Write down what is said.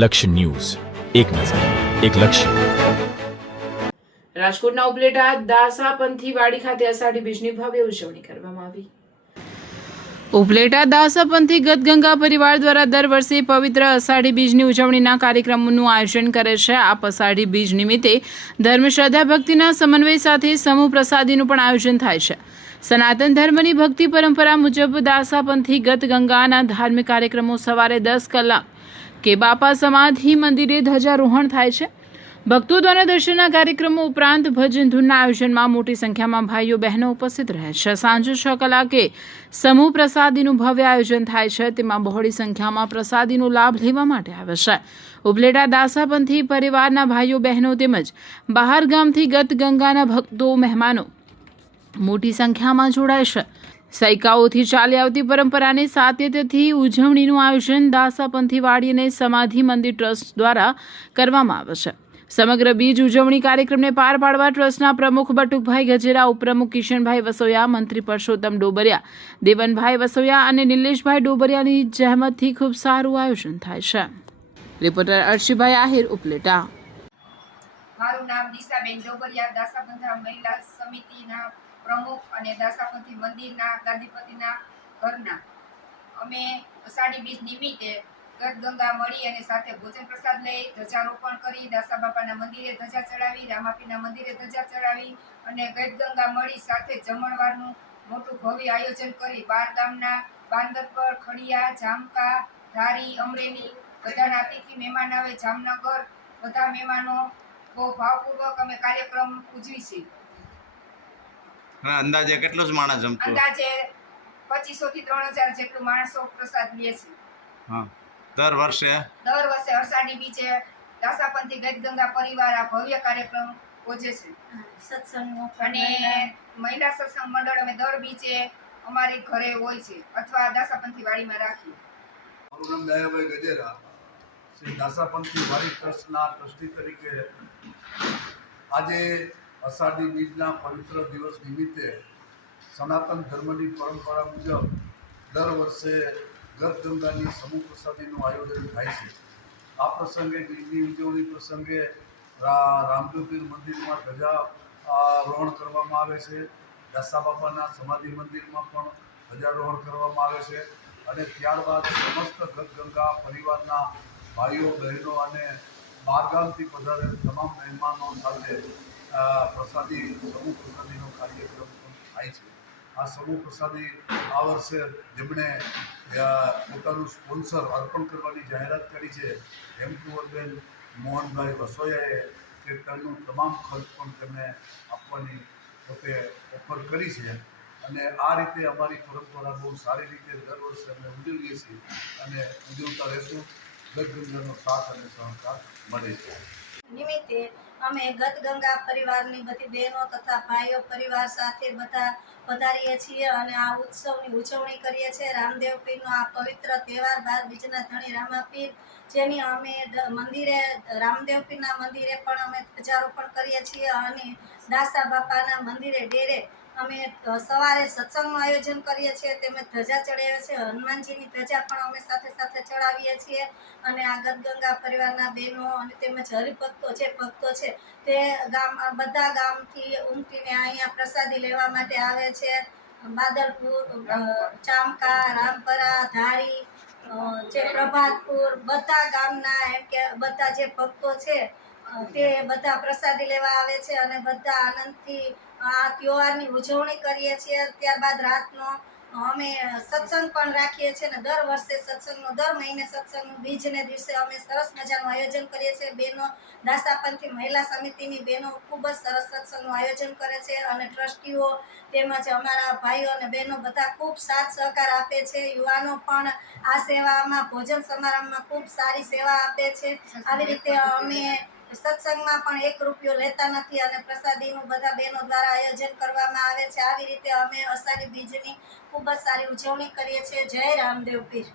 લક્ષ્ય ન્યૂઝ, એક નજર, એક લક્ષ્ય. રાજકોટના ઉપલેટા દાસાપંથી વાડી ખાતે અષાઢી બીજની ભવ્ય ઉજવણી કરવામાં આવી. ઉપલેટા દાસાપંથી ગતગંગા પરિવાર દ્વારા દર વર્ષે પવિત્ર અષાઢી બીજની ઉજવણીના કાર્યક્રમોનું આયોજન કરે છે. આ અષાઢી બીજ નિમિત્તે ધર્મ શ્રદ્ધા ભક્તિના સમન્વય સાથે સમૂહ પ્રસાદીનું પણ આયોજન થાય છે. સનાતન ધર્મની ભક્તિ પરંપરા મુજબ દાસાપંથી ગતગંગાના ધાર્મિક કાર્યક્રમો સવારે 10 કલાક કે બાપા સમાધિ મંદિરે ધ્વજારોહણ થાય છે. ભક્તો દ્વારા દર્શનના કાર્યક્રમો ઉપરાંત ભજન ધૂનના આયોજનમાં મોટી સંખ્યામાં ભાઈઓ બહેનો ઉપસ્થિત રહે છે. સાંજે 6 કલાકે સમૂહ પ્રસાદીનું ભવ્ય આયોજન થાય છે. તેમાં બહોળી સંખ્યામાં પ્રસાદીનો લાભ લેવા માટે આવે છે. ઉપલેટા દાસાપંથી પરિવારના ભાઈઓ બહેનો તેમજ બહાર ગામથી ગતગંગાના ભક્તો મહેમાનો મોટી સંખ્યામાં જોડાય છે. સૈકાઓથી ચાલી આવતી પરંપરાને સાતત્યથી ઉજવણીનું આયોજન દાસાપંથી વાડી અને સમાધિ મંદિર ટ્રસ્ટ દ્વારા કરવામાં આવે છે. સમગ્ર બીજ ઉજવણી કાર્યક્રમને પાર પાડવા ટ્રસ્ટના પ્રમુખ બટુકભાઈ ગજેરા, ઉપપ્રમુખ કિશનભાઈ વસોયા, મંત્રી પરસોત્તમ ડોબરિયા, દેવનભાઈ વસોયા અને નિલેશભાઈ ડોબરિયાની જહેમતથી ખૂબ સારું આયોજન થાય છે. રિપોર્ટર અર્શીભાઈ આહિર, ઉપલેટા. મારું નામ દિશાબેન ડોબરિયા, દાસાપંથા મહિલા સમિતિના પ્રમુખ અને દાસાપંથી મંદિરના ગાદીપતિના ઘરના. અમે અષાઢી બીજ નિમિત્તે ગતગંગા મળી અને સાથે ભોજન પ્રસાદ લઈ ધ્વજારોપણ કરી, દાસા બાપાના મંદિરે ધજા ચડાવી, રામાપીના મંદિરે ધજા ચડાવી અને ગતગંગા મળી સાથે જમણવારનું મોટું ભવ્ય આયોજન કરી 12 ગામના બાંદરપર, ખડિયા, જામકા, ધારી, અમરેલી બધાના અતિથિ મહેમાન આવે, જામનગર બધા મહેમાનો બહુ ભાવપૂર્વક અમે કાર્યક્રમ ઉજવી છે. અંદાજે કેટલું જ માણસ જમતું? અંદાજે 2500 થી 3000 જેટલું માણસો પ્રસાદ લે છે. હા, દર વર્ષે અષાઢી બીજે દાસાપંથી ગતગંગા પરિવાર આ ભવ્ય કાર્યક્રમ યોજે છે. સત્સંગ અને મહિલા સત્સંગ મંડળ અમે દર બીજે અમારી ઘરે હોય છે અથવા દાસાપંથી વાડીમાં રાખીએ. મારું નામ દયાભાઈ ગજેરા, શ્રી દાસાપંથી વાડી ટ્રસ્ટના ટ્રસ્ટી તરીકે આજે અષાઢી બીજના પવિત્ર દિવસ નિમિત્તે સનાતન ધર્મની પરંપરા મુજબ દર વર્ષે ગતગંગાની સમૂહ પ્રસાદીનું આયોજન થાય છે. આ પ્રસંગે બીજની ઉજવણી પ્રસંગે રામદેવપીર મંદિરમાં ધ્વજારોહણ કરવામાં આવે છે. દાસા બાપાના સમાધિ મંદિરમાં પણ ધ્વજારોહણ કરવામાં આવે છે અને ત્યારબાદ સમસ્ત ગતગંગા પરિવારના ભાઈઓ બહેનો અને બહારગામથી પધારેલ તમામ મહેમાનો સાથે સમૂહ પ્રસાદીનો કાર્યક્રમ પણ થાય છે. આ સમૂહ પ્રસાદી આ વર્ષે જેમણે પોતાનું સ્પોન્સર અર્પણ કરવાની જાહેરાત કરી છે, હેમકુંવરબેન મોહનભાઈ વસોયાએ, તે તેમનું તમામ ખર્ચ પણ તેમને આપવાની પોતે ઓફર કરી છે અને આ રીતે અમારી પરંપરા બહુ સારી રીતે દર વર્ષે અમે ઉજવીએ છીએ અને ઉજવતા રહેશું. ગતગંગાનો સાથ અને સહકાર મળે છે. નિમિત્તે અમે ગતગંગા પરિવારની બધી બહેનો તથા ભાઈઓ પરિવાર સાથે બધા પધારીએ છીએ અને આ ઉત્સવની ઉજવણી કરીએ છીએ. રામદેવ પીરનો આ પવિત્ર તહેવાર, 12 બીજના ધણી રામાપીર, જેની અમે મંદિરે રામદેવ પીરના મંદિરે પણ અમે ધ્વજારોપણ કરીએ છીએ અને દાસા બાપાના મંદિરે ડેરે અમે સવારે સત્સંગનું આયોજન કરીએ છીએ. તેમજ ધજા ચડાવીએ છીએ. હનુમાનજીની ધજા પણ અમે સાથે સાથે ચડાવીએ છીએ અને આ ગતગંગા પરિવારના બહેનો અને તેમજ હરિભક્તો જે ભક્તો છે તે બધા ગામથી ઉમટીને અહીંયા પ્રસાદી લેવા માટે આવે છે. બાદલપુર, ચામકા, રામપરા, ધારી, જે પ્રભાતપુર, બધા ગામના એમ કે બધા જે ભક્તો છે તે બધા પ્રસાદી લેવા આવે છે અને બધા આનંદથી આ તહેવારની ઉજવણી કરીએ છીએ. ત્યારબાદ રાતનો અમે સત્સંગ પણ રાખીએ છીએ અને દર વર્ષે દર મહિને સત્સંગનું બીજને દિવસે અમે સરસ મજાનું આયોજન કરીએ છીએ. બહેનો દાસાપંથી મહિલા સમિતિની બહેનો ખૂબ જ સરસ સત્સંગનું આયોજન કરે છે અને ટ્રસ્ટીઓ તેમજ અમારા ભાઈઓ અને બહેનો બધા ખૂબ સાથ સહકાર આપે છે. યુવાનો પણ આ સેવામાં ભોજન સમારંભમાં ખૂબ સારી સેવા આપે છે. આવી રીતે અમે સત્સંગમાં પણ 1 રૂપિયો લેતા નથી અને પ્રસાદીનું બધા બહેનો દ્વારા આયોજન કરવામાં આવે છે. આવી રીતે અમે અષાઢી બીજની ખૂબ જ સારી ઉજવણી કરીએ છીએ. જય રામદેવ પીર.